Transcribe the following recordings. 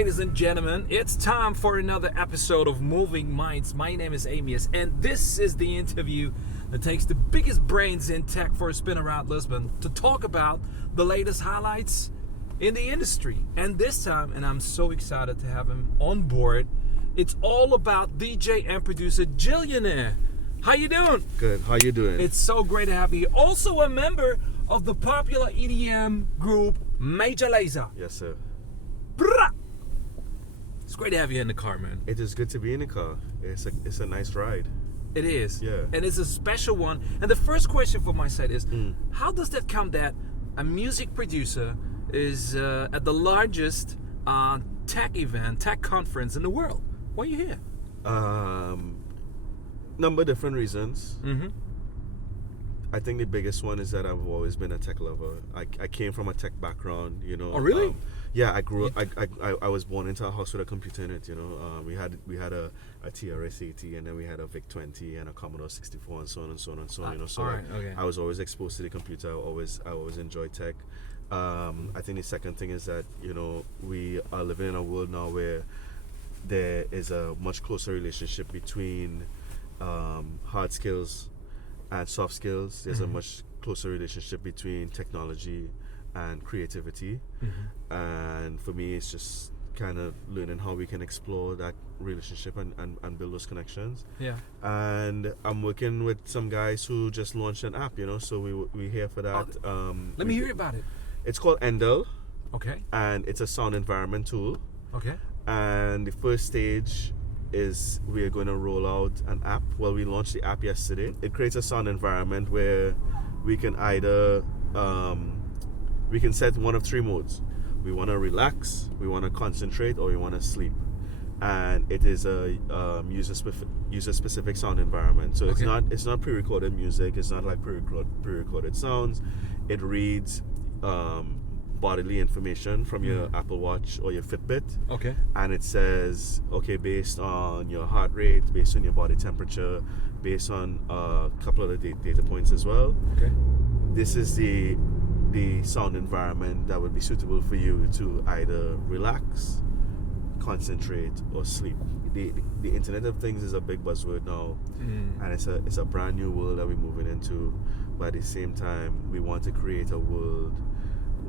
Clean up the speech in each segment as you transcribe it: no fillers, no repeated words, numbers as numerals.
ladies and gentlemen, it's time for another episode of Moving Minds. My name is Amius, and this is the interview that takes the biggest brains in tech for a spin around Lisbon to talk about the latest highlights in the industry. And this time, and I'm so excited to have him on board, it's all about DJ and producer Jillionaire. How you doing? Good. How you doing? It's so great to have you. Also a member of the popular EDM group Major Lazer. Yes, sir. Brrrah! It's great to have you in the car, man. It is good to be in the car. It's a nice ride. It is. Yeah. And it's a special one. And the first question from my side is, how does that come that a music producer is at the largest tech conference in the world? Why are you here? Number of different reasons. Mm-hmm. I think the biggest one is that I've always been a tech lover. I came from a tech background, you know. Oh, really? Yeah, I grew up. I was born into a house with a computer in it. You know, we had a TRS-80, and then we had a VIC-20 and a Commodore 64, and so on and so on and so on. You know, so okay. I was always exposed to the computer. I always enjoyed tech. I think the second thing is that, you know, we are living in a world now where there is a much closer relationship between hard skills and soft skills. There's a much closer relationship between technology and creativity. And for me, it's just kind of learning how we can explore that relationship and build those connections. Yeah. And I'm working with some guys who just launched an app, you know, so we're here for that. Let me hear about it. It's called Endel, Okay. and it's a sound environment tool. Okay. And the first stage is we're going to roll out an app. Well, we launched the app yesterday. It creates a sound environment where we can either we can set one of three modes. We want to relax, we want to concentrate, or we want to sleep. And it is a user specific sound environment. So it's not pre-recorded music. It's not like pre-recorded sounds. It reads bodily information from your Apple Watch or your Fitbit. Okay. And it says, okay, based on your heart rate, based on your body temperature, based on a couple of the data points as well. Okay. This is the sound environment that would be suitable for you to either relax, concentrate, or sleep. The Internet of Things is a big buzzword now, and it's a brand new world that we're moving into. But at the same time, we want to create a world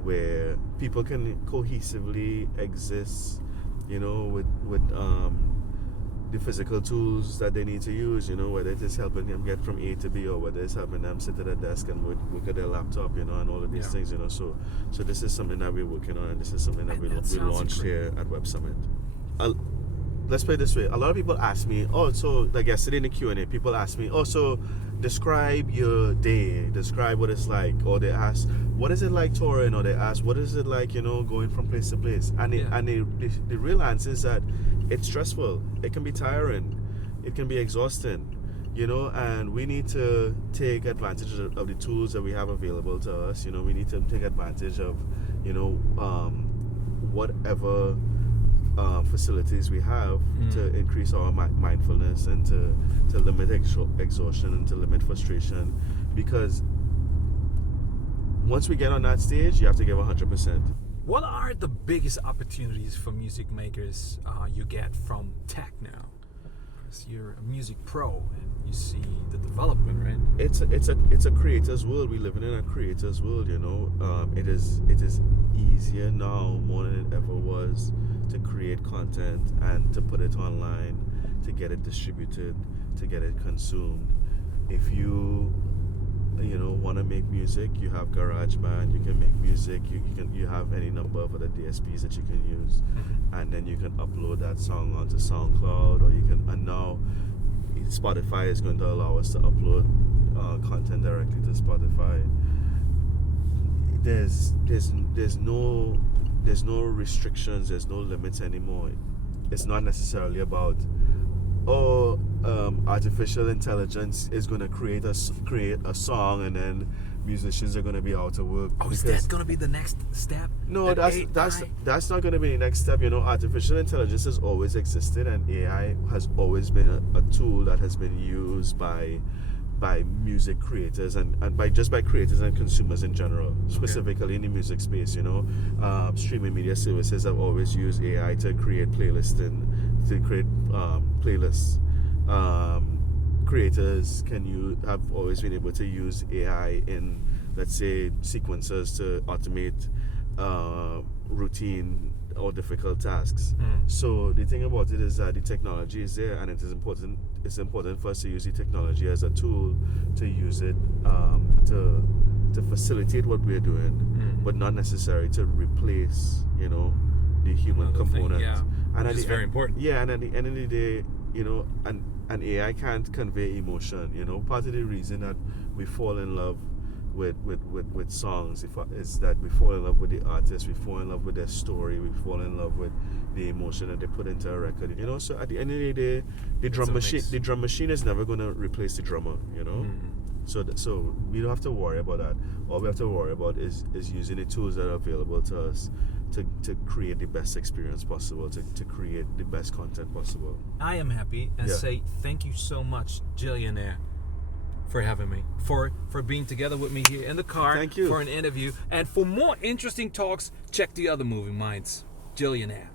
where people can cohesively exist, you know, with the physical tools that they need to use, you know, whether it is helping them get from A to B, or whether it's helping them sit at a desk and work at their laptop, you know, and all of these things, you know. So this is something that we're working on, and this is something that we launched here at Websummit. Let's put it this way. A lot of people ask me, so like yesterday in the Q&A, people ask me, so describe your day, describe what it's like, or they ask, what is it like touring, or they ask, what is it like, you know, going from place to place, and the real answer is that it's stressful, it can be tiring, it can be exhausting, you know, and we need to take advantage of the tools that we have available to us. You know, we need to take advantage of, you know, whatever facilities we have to increase our mindfulness and to limit exhaustion and to limit frustration, because once we get on that stage, you have to give 100%. What are the biggest opportunities for music makers you get from tech now? Because you're a music pro and you see the development, right? It's a creator's world. We live in a creator's world, you know. It is easier now more than it ever was to create content and to put it online, to get it distributed, to get it consumed. If you want to make music, you have GarageBand, you can make music, you have any number of other DSPs that you can use, and then you can upload that song onto SoundCloud, or and now Spotify is going to allow us to upload content directly to Spotify. There's no restrictions, there's no limits anymore. It's not necessarily about artificial intelligence is going to create a song and then musicians are going to be out of work. Is that going to be the next step? No, that's not going to be the next step. You know, artificial intelligence has always existed, and AI has always been a tool that has been used by by music creators and by creators and consumers in general, specifically in the music space. Streaming media services have always used AI to create playlists. Creators have always been able to use AI in, let's say, sequencers to automate routine or difficult tasks. So the thing about it is that the technology is there, and it is important. It's important for us to use the technology as a tool to use it to facilitate what we're doing, but not necessarily to replace, the human component. And it's very important. Yeah, and at the end of the day, an AI can't convey emotion. Part of the reason that we fall in love with songs is that we fall in love with the artist, we fall in love with their story, we fall in love with the emotion that they put into a record. So at the end of the day, the drum machine is never going to replace the drummer. So we don't have to worry about that. All we have to worry about is using the tools that are available to us to create the best experience possible, to create the best content possible. I am happy and say thank you so much, Jillionaire, for having me, for being together with me here in the car. Thank you. For an interview. And for more interesting talks, check the other Moving Minds, Jillionaire.